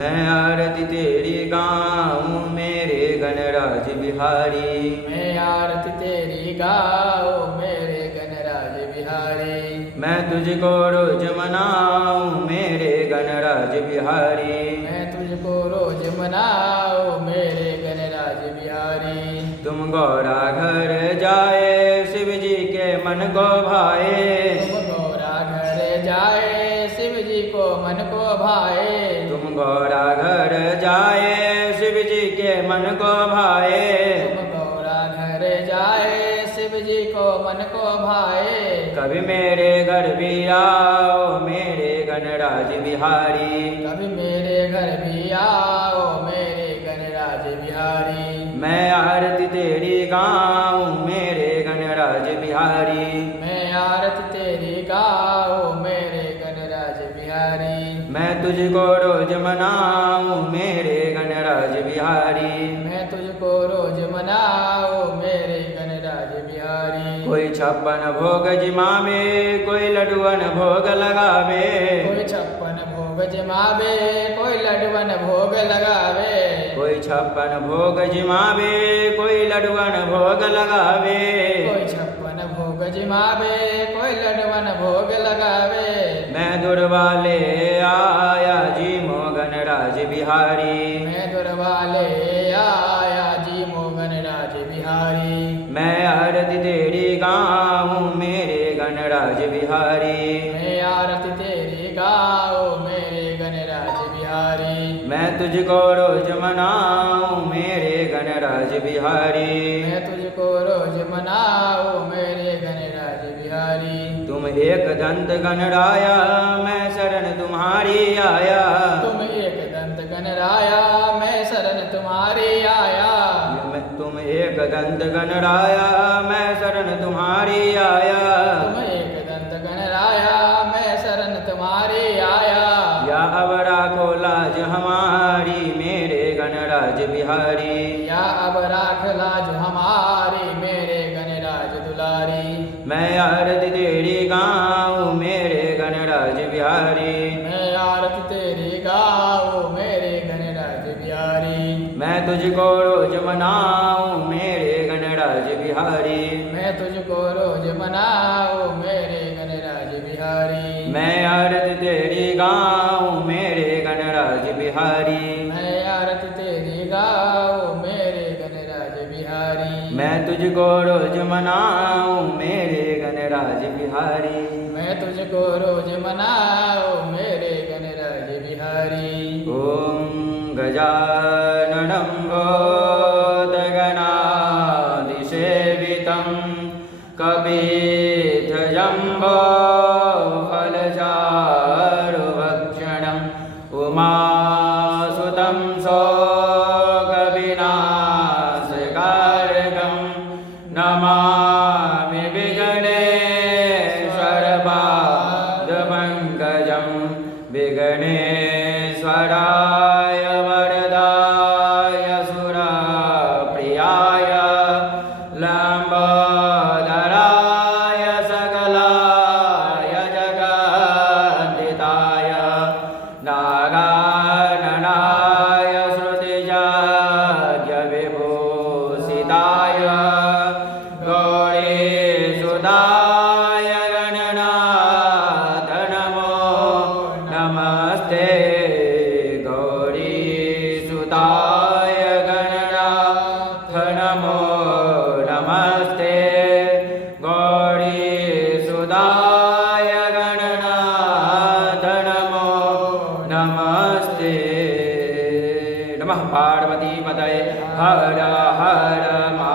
मैं आरती तेरी गाऊं मेरे गणराज बिहारी। मैं आरती तेरी गाऊं मेरे गणराज बिहारी। मैं तुझको रोज मनाऊं मेरे गणराज बिहारी। मैं तुझको रोज मनाऊं मेरे गणराज बिहारी। तुम गौरा घर जाए शिव जी के मन को भाए। तुम गौरा घर जाए शिव जी को मन को भाए। तुम गौरा घर जाए शिव जी के मन को भाए। तुम गौरा घर जाए शिव जी को मन को भाए। कभी मेरे घर भी आओ मेरे गणराज बिहारी। कभी मेरे घर भी आओ मेरे गणराज बिहारी। मैं आरती तेरी गाऊं मेरे गणराज बिहारी। मैं आरती तेरी गाऊं मेरे गणराज बिहारी। मैं तुझको रोज मनाऊं मेरे गणराज बिहारी। मैं तुझको रोज मनाऊं मेरे गणराज बिहारी। कोई 56 भोग जिमावे कोई लड्डुअन भोग लगावे। कोई 56 भोग जमावे कोई लड्डुअन भोग लगावे। कोई 56 भोग जिमावे कोई लड्डुअन भोग लगावे। कोई 56 भोग जमावे कोई लड्डुअन भोग लगावे। मैं दुर्वाले आया जी मोगन राज बिहारी। मैं दुर्वाले आया जी मोगन राज बिहारी। मैं आरती तेरी गाऊं मेरे गणराज बिहारी। मैं आरती तेरी गाऊं मेरे गणराज बिहारी। मैं तुझको रोज मनाऊं मेरे गणराज बिहारी। मैं तुझको रोज मनाऊं मेरे गणराज बिहारी। तुम एक दंत गणराया मैं शरण तुम्हारी आया। तुम एक दंत गणराया मैं शरण तुम्हारी आया। तुम एक दंत गणराया मैं शरण तुम्हारी आया। तुम एक दंत गणराया मैं शरण तुम्हारी आया। या अब राखो लाज हमारी मेरे गणराज बिहारी। या अब राख लाज हमारी मेरे गणराज दुलारी। मैं आरती तेरी गाऊं मेरे गणराज बिहारी। मैं आरती तेरी गाऊं मेरे गणराज बिहारी। मैं तुझको रोज मनाऊं मेरे गणराज बिहारी। मैं तुझको रोज मनाऊं मेरे गणराज बिहारी। मैं आरती तेरी गाऊं मेरे गणराज बिहारी। मैं आरती तेरी गाऊं मेरे गणराज बिहारी। मैं तुझको रोज मनाऊं मेरे गणराज बिहारी। मैं तुझको रोज मनाऊं मेरे गणराज बिहारी। ओम गजाननं भूतगणाधिसेवितं कपिध्वजम्बो फलचारुभक्षणम् उमासुतं शोकविनाशकारकं नमामि विघ्नेश्वरपादपङ्कजं। विघ्नेश्वराय वरदाय सुरप्रियाय लम्बोदराय सकलाय जगद्धिताय नागाननाय श्रुतिजाड्यविभूषिताय गौरीसुताय गणनाथ नमो नमस्ते। गौरीसुताय गणनाथ नमो नमस्ते। गौरीसुताय गणनाथ नमो नमस्ते। नमः पार्वती पतये हर हर मा